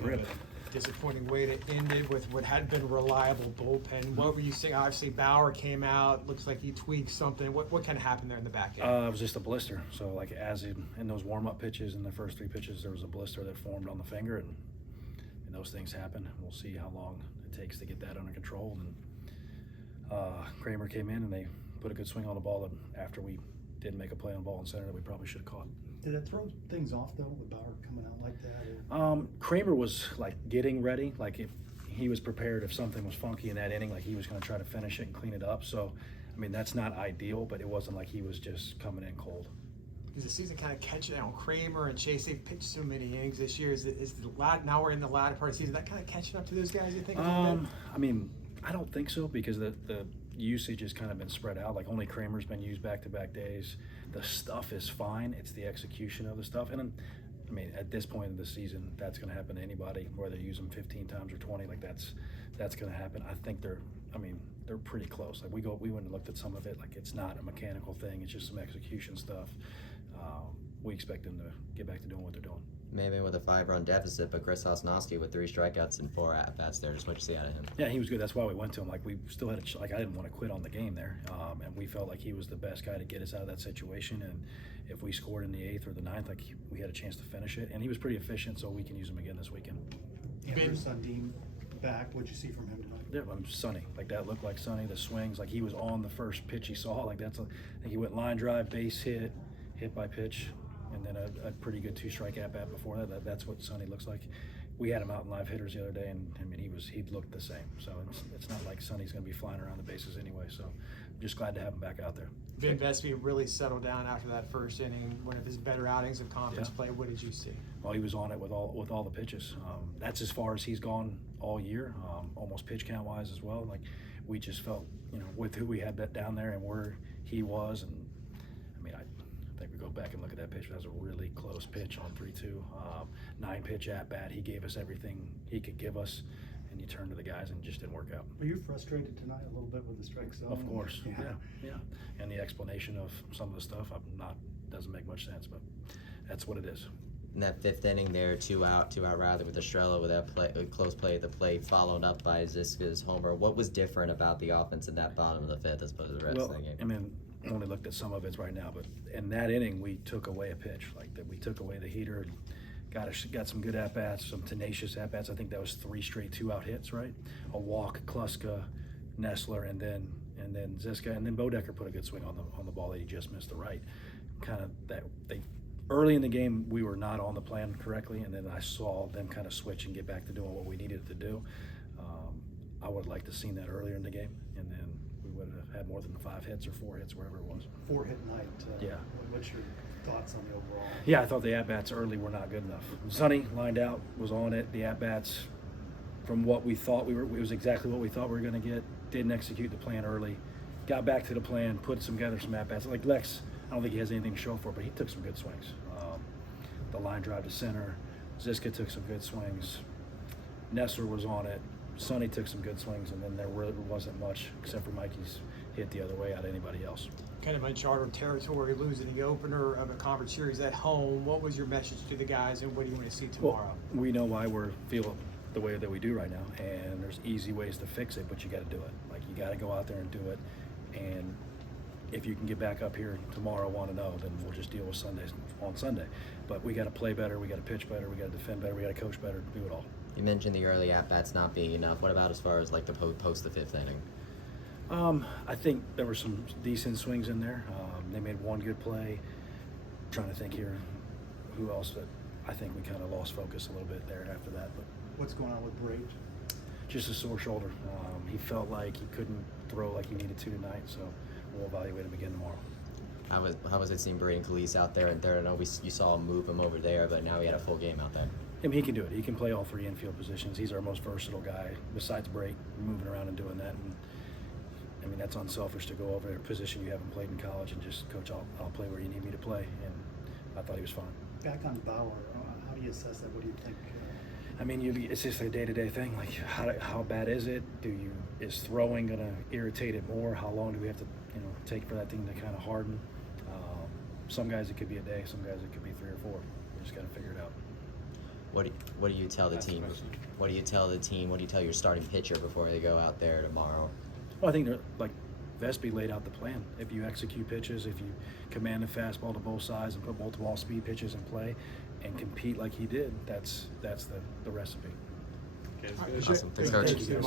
rip. Disappointing way to end it with what had been reliable bullpen. What were you saying? Obviously, Bauer came out. Looks like he tweaked something. What kind of happened there in the back end? It was just a blister. So, like, as in those warm-up pitches, in the first 3 pitches, there was a blister that formed on the finger, and those things happen. We'll see how long it takes to get that under control. And Kramer came in, and they put a good swing on the ball after we didn't make a play on ball in center that we probably should have caught. Did it throw things off, though, with Bauer coming out like that? Kramer was, like, getting ready. Like, if he was prepared if something was funky in that inning, like, he was going to try to finish it and clean it up. So, I mean, that's not ideal, but it wasn't like he was just coming in cold. Is the season kind of catching on Kramer and Chase? They've pitched so many innings this year. Now we're in the latter part of the season. Is that kind of catching up to those guys, you think? I mean, I don't think so, because the usage has kind of been spread out. Like, only Kramer's been used back-to-back days. The stuff is fine. It's the execution of the stuff. And I mean, at this point in the season, that's going to happen to anybody, whether you use them 15 times or 20. Like, that's going to happen. I think they're pretty close. Like, we went and looked at some of it. Like, it's not a mechanical thing. It's just some execution stuff. We expect them to get back to doing what they're doing. Maybe with a 5-run deficit, but Chris Sosnowski with 3 strikeouts and 4 at-bats there. Just what you see out of him. Yeah, he was good. That's why we went to him. Like, we still had I didn't want to quit on the game there, and we felt like he was the best guy to get us out of that situation. And if we scored in the 8th or the 9th, like, we had a chance to finish it. And he was pretty efficient, so we can use him again this weekend. Andrew Sundin back. What'd you see from him tonight? Yeah, Sonny. Like, that looked like Sonny. The swings, like, he was on the first pitch he saw. Like, I think he went line drive, base hit by pitch, and then a pretty good 2-strike at-bat before that. That's what Sonny looks like. We had him out in live hitters the other day, and I mean, he looked the same. So it's not like Sonny's going to be flying around the bases anyway. So I'm just glad to have him back out there. Vin Vespi really settled down after that first inning, one of his better outings of conference play. What did you see? Well, he was on it with all the pitches. That's as far as he's gone all year, almost pitch count wise as well. Like, we just felt, with who we had that down there and where he was, and I mean, I think we go back and look at that pitch. That was a really close pitch on 3-2, 9-pitch at bat. He gave us everything he could give us, and you turn to the guys and it just didn't work out. Were you frustrated tonight a little bit with the strike zone? Of course, yeah. And the explanation of some of the stuff, doesn't make much sense, but that's what it is. In that 5th inning there, 2 out rather, with Estrella with that close play at the plate, followed up by Ziska's homer. What was different about the offense in that bottom of the 5th as opposed to the rest of the game? I mean, I only looked at some of it right now, but in that inning, we took away a pitch. Like, that, we took away the heater and got some good at-bats, some tenacious at-bats. I think that was 3 straight 2-out hits, right? A walk, Kluska, Nestler, and then Ziska, and then Bodecker put a good swing on the ball that he just missed the right. Kind of that early in the game, we were not on the plan correctly, and then I saw them kind of switch and get back to doing what we needed to do. I would have liked to have seen that earlier in the game, and then we would have had more than 5 hits or 4 hits, wherever it was. 4-hit night. Yeah. What's your thoughts on the overall? Yeah, I thought the at-bats early were not good enough. Sonny lined out, was on it. The at-bats, from what we thought it was exactly what we thought we were going to get. Didn't execute the plan early. Got back to the plan, put together some at-bats. Like Lex, I don't think he has anything to show for it, but he took some good swings. The line drive to center. Ziska took some good swings. Nestler was on it. Sonny took some good swings, and then there really wasn't much except for Mikey's hit the other way out of anybody else. Kind of uncharted territory, losing the opener of a conference series at home. What was your message to the guys, and what do you want to see tomorrow? Well, we know why we're feeling the way that we do right now, and there's easy ways to fix it, but you got to do it. Like, you got to go out there and do it, and if you can get back up here tomorrow 1-0, then we'll just deal with Sundays on Sunday. But we got to play better, we got to pitch better, we got to defend better, we got to coach better, do it all. You mentioned the early at-bats not being enough. What about as far as like the post the 5th inning? I think there were some decent swings in there. They made one good play. I'm trying to think here who else, but I think we kind of lost focus a little bit there after that. But what's going on with Brage? Just a sore shoulder. He felt like he couldn't throw like he needed to tonight, so we'll evaluate him again tomorrow. How was it seeing Braden Calise out there in third? I know you saw him move him over there, but now he had a full game out there. I mean, he can do it. He can play all 3 infield positions. He's our most versatile guy, besides break, moving around and doing that. And I mean, that's unselfish to go over a position you haven't played in college and just, coach, I'll play where you need me to play. And I thought he was fine. Back on Bauer, how do you assess that? What do you think? I mean, it's just a day-to-day thing. Like, how bad is it? Is throwing going to irritate it more? How long do we have to, take for that thing to kind of harden? Some guys it could be a day. Some guys it could be 3 or 4. We just got to figure it out. What do you tell the That's the team? question. What do you tell the team? What do you tell your starting pitcher before they go out there tomorrow? Well, I think like Vespi laid out the plan. If you execute pitches, if you command the fastball to both sides and put multiple off-speed pitches in play, and compete like he did, that's the recipe. Okay, All right, good. sure. Awesome. Thanks, Thank Coach. you, Steve.